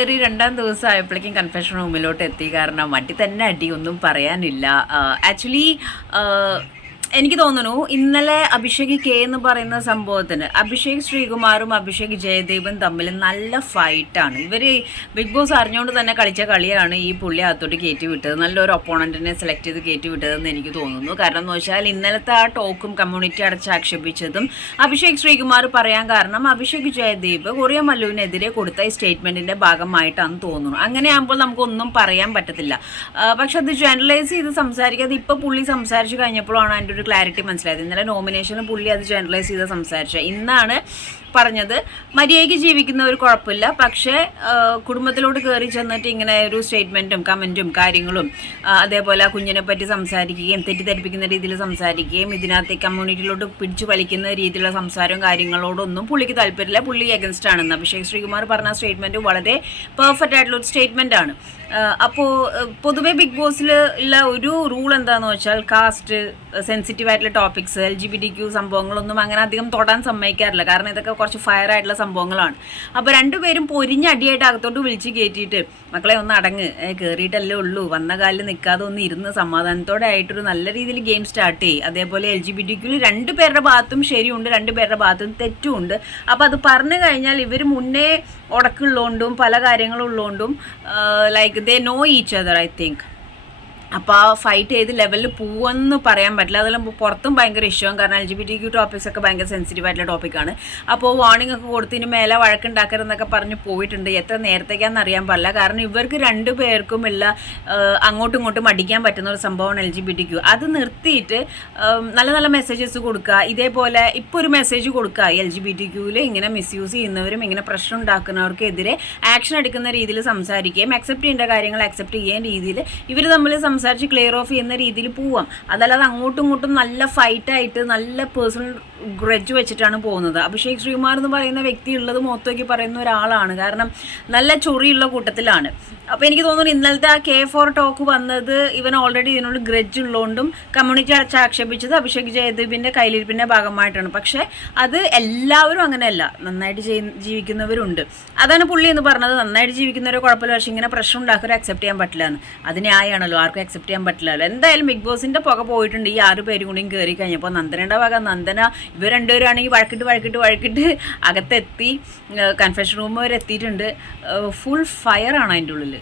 കയറി 2-ാം ദിവസം ആയപ്പോഴേക്കും കൺഫെഷൻ റൂമിലോട്ട് എത്തി. കാരണം അടി തന്നെ അടി, ഒന്നും പറയാനില്ല. ആക്ച്വലി എനിക്ക് തോന്നുന്നു ഇന്നലെ അഭിഷേക് കെ എന്ന് പറയുന്ന സംഭവത്തിന് അഭിഷേക് ശ്രീകുമാറും അഭിഷേക് ജയദേവും തമ്മിൽ നല്ല ഫൈറ്റാണ്. ഇവർ ബിഗ് ബോസ് അറിഞ്ഞുകൊണ്ട് തന്നെ കളിച്ച കളിയാണ് ഈ പുള്ളി അകത്തോട്ട് കയറ്റി വിട്ടത്, നല്ലൊരു ഒപ്പോണൻറ്റിനെ സെലക്ട് ചെയ്ത് കയറ്റി വിട്ടതെന്ന് എനിക്ക് തോന്നുന്നു. കാരണം എന്ന് വെച്ചാൽ ഇന്നലത്തെ ആ ടോക്കും കമ്മ്യൂണിറ്റി അടച്ച് ആക്ഷേപിച്ചതും അഭിഷേക് ശ്രീകുമാർ പറയാൻ കാരണം അഭിഷേക് ജയദേവ് കൊറിയ മല്ലുവിനെതിരെ കൊടുത്ത ഈ സ്റ്റേറ്റ്മെൻറ്റിൻ്റെ ഭാഗമായിട്ടാണെന്ന് തോന്നുന്നു. അങ്ങനെയാകുമ്പോൾ നമുക്കൊന്നും പറയാൻ പറ്റത്തില്ല. പക്ഷെ അത് ജനറലൈസ് ചെയ്ത് സംസാരിക്കാതെ ഇപ്പോൾ പുള്ളി സംസാരിച്ച് കഴിഞ്ഞപ്പോഴാണ് അതിൻ്റെ ഒരു ക്ലാരിറ്റി മനസ്സിലായത്. ഇന്നലെ നോമിനേഷനിൽ പുള്ളി അത് ജനറലൈസ് ചെയ്ത് സംസാരിച്ചത്. ഇന്നാണ് പറഞ്ഞത് മര്യാദയ്ക്ക് ജീവിക്കുന്നവർ കുഴപ്പമില്ല, പക്ഷേ കുടുംബത്തിലോട്ട് കയറി ചെന്നിട്ട് ഇങ്ങനെ ഒരു സ്റ്റേറ്റ്മെൻറ്റും കമൻറ്റും കാര്യങ്ങളും അതേപോലെ ആ കുഞ്ഞിനെ പറ്റി സംസാരിക്കുകയും തെറ്റിദ്ധരിപ്പിക്കുന്ന രീതിയിൽ സംസാരിക്കുകയും ഇതിനകത്ത് കമ്മ്യൂണിറ്റിയിലോട്ട് പിടിച്ചു വലിക്കുന്ന രീതിയിലുള്ള സംസാരവും കാര്യങ്ങളോടൊന്നും പുള്ളിക്ക് താല്പര്യമില്ല, പുള്ളി എഗൻസ്റ്റ് ആണെന്ന് അഭിഷേക് ശ്രീകുമാർ പറഞ്ഞ സ്റ്റേറ്റ്മെൻറ്റ് വളരെ പെർഫെക്റ്റ് ആയിട്ടുള്ള ഒരു സ്റ്റേറ്റ്മെൻ്റ് ആണ്. അപ്പോൾ പൊതുവേ ബിഗ് ബോസിൽ ഉള്ള ഒരു റൂൾ എന്താണെന്ന് വെച്ചാൽ കാസ്റ്റ് സെൻസിറ്റീവ് ആയിട്ടുള്ള ടോപ്പിക്സ് LGBTQ സംഭവങ്ങളൊന്നും അങ്ങനെ അധികം തൊടാൻ സമ്മതിക്കാറില്ല. കാരണം ഇതൊക്കെ കുറച്ച് ഫയർ ആയിട്ടുള്ള സംഭവങ്ങളാണ്. അപ്പോൾ രണ്ടുപേരും പൊരിഞ്ഞ അടിയായിട്ട് അകത്തോട്ട് വിളിച്ച് കയറ്റിയിട്ട് മക്കളെ ഒന്ന് അടങ്ങ്, കയറിയിട്ടല്ലേ ഉള്ളൂ, വന്ന കാലിൽ നിൽക്കാതെ ഒന്ന് ഇരുന്ന് സമാധാനത്തോടെ ആയിട്ടൊരു നല്ല രീതിയിൽ ഗെയിം സ്റ്റാർട്ട് ചെയ്യും. അതേപോലെ LGBTQ രണ്ടുപേരുടെ ഭാഗത്തും ശരിയുണ്ട്, രണ്ടുപേരുടെ ഭാഗത്തും തെറ്റുമുണ്ട്. അപ്പോൾ അത് പറഞ്ഞു കഴിഞ്ഞാൽ ഇവർ മുന്നേ ഉടക്കുള്ളതുകൊണ്ടും പല കാര്യങ്ങളുള്ളതുകൊണ്ടും like they know each other I think. അപ്പോൾ ആ ഫൈറ്റ് ചെയ്ത് ലെവലിൽ പോവെന്ന് പറയാൻ പറ്റില്ല. അതെല്ലാം പുറത്തും ഭയങ്കര ഇഷ്യൂ, കാരണം LGBTQ ടോപ്പിക്സ് ഒക്കെ ഭയങ്കര സെൻസിറ്റീവ് ആയിട്ടുള്ള ടോപ്പിക്കാണ്. അപ്പോൾ വാർണിംഗ് ഒക്കെ കൊടുത്തതിന് മേലെ വഴക്കുണ്ടാക്കരുതെന്നൊക്കെ പറഞ്ഞ് പോയിട്ടുണ്ട്. എത്ര നേരത്തേക്കാണെന്ന് അറിയാൻ പാടില്ല. കാരണം ഇവർക്ക് രണ്ടു പേർക്കും എല്ലാം അങ്ങോട്ടും ഇങ്ങോട്ടും അടിക്കാൻ പറ്റുന്ന ഒരു സംഭവമാണ് LGBTQ. അത് നിർത്തിയിട്ട് നല്ല നല്ല മെസ്സേജസ് കൊടുക്കുക. ഇതേപോലെ ഇപ്പോൾ ഒരു മെസ്സേജ് കൊടുക്കുക, LGBTQയിൽ ഇങ്ങനെ മിസ്യൂസ് ചെയ്യുന്നവരും ഇങ്ങനെ പ്രശ്നം ഉണ്ടാക്കുന്നവർക്കെതിരെ ആക്ഷൻ എടുക്കുന്ന രീതിയിൽ സംസാരിക്കുകയും അക്സെപ്റ്റ് ചെയ്യേണ്ട കാര്യങ്ങൾ അക്സെപ്റ്റ് ചെയ്യുന്ന രീതിയിൽ ഇവർ തമ്മിൽ സംസാരിച്ച് ക്ലിയർ ഓഫ് ചെയ്യുന്ന രീതിയിൽ പോവാം. അതല്ലാതെ അങ്ങോട്ടും ഇങ്ങോട്ടും നല്ല ഫൈറ്റായിട്ട് നല്ല പേഴ്സണൽ ഗ്രഡ്ജ് വെച്ചിട്ടാണ് പോകുന്നത്. അഭിഷേക് ശ്രീകുമാർ എന്ന് പറയുന്ന വ്യക്തി ഉള്ളത് മൊത്തമൊക്കെ പറയുന്ന ഒരാളാണ്, കാരണം നല്ല ചൊറിയുള്ള കൂട്ടത്തിലാണ്. അപ്പോൾ എനിക്ക് തോന്നുന്നു ഇന്നലത്തെ ആ K4 ടോക്ക് വന്നത് ഇവൻ ഓൾറെഡി ഇതിനോട് ഗ്രഡ്ജ് ഉള്ളതുകൊണ്ടും കമ്മ്യൂണിറ്റി ആക്ഷേപിച്ചത് അഭിഷേക് ജയദേവിൻ്റെ കയ്യിലിരിപ്പിൻ്റെ ഭാഗമായിട്ടാണ്. പക്ഷേ അത് എല്ലാവരും അങ്ങനെയല്ല, നന്നായിട്ട് ജീവിക്കുന്നവരുണ്ട്. അതാണ് പുള്ളി എന്ന് പറഞ്ഞത്, നന്നായിട്ട് ജീവിക്കുന്നവരെ കുഴപ്പമില്ല, പക്ഷേ ഇങ്ങനെ പ്രശ്നം ഉണ്ടാക്കുക അക്സെപ്റ്റ് ചെയ്യാൻ പറ്റില്ല എന്ന്. അത് ന്യായമാണല്ലോ, ആർക്കും അക്സെപ്റ്റ് ചെയ്യാൻ പറ്റില്ലല്ലോ. എന്തായാലും ബിഗ് ബോസിൻ്റെ പുക പോയിട്ടുണ്ട് ഈ 6 പേരും കൂടിയും കയറി കഴിഞ്ഞപ്പോൾ. നന്ദനയുടെ വക നന്ദന ഇവർ രണ്ടുപേരാണെങ്കിൽ വഴക്കിട്ട് അകത്തെത്തി, കൺഫെഷൻ റൂം വരെ എത്തിയിട്ടുണ്ട്. ഫുൾ ഫയറാണ് അതിൻ്റെ ഉള്ളിൽ.